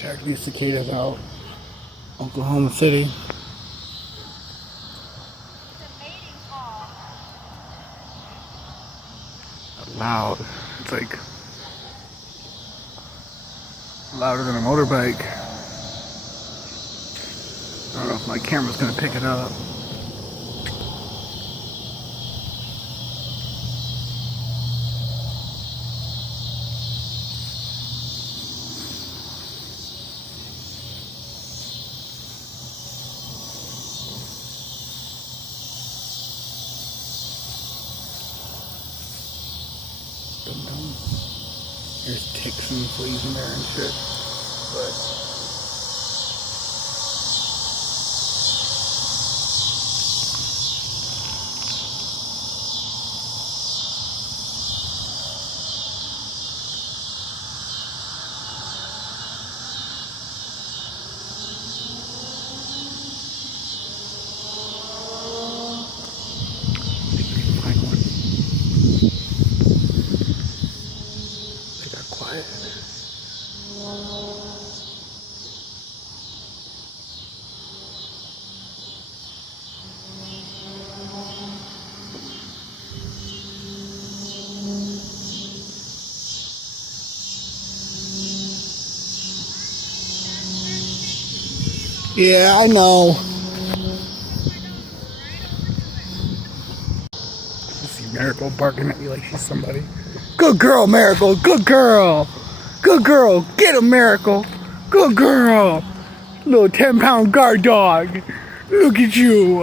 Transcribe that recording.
Check these cicadas out. Oklahoma City. Loud. It's like louder than a motorbike. I don't know if my camera's gonna pick it up. There's ticks and fleas in there and shit. But quiet. Yeah, I know. I see Miracle barking at me like she's somebody. Good girl, Miracle. Good girl. Good girl. Get him, Miracle. Good girl. Little 10-pound guard dog. Look at you.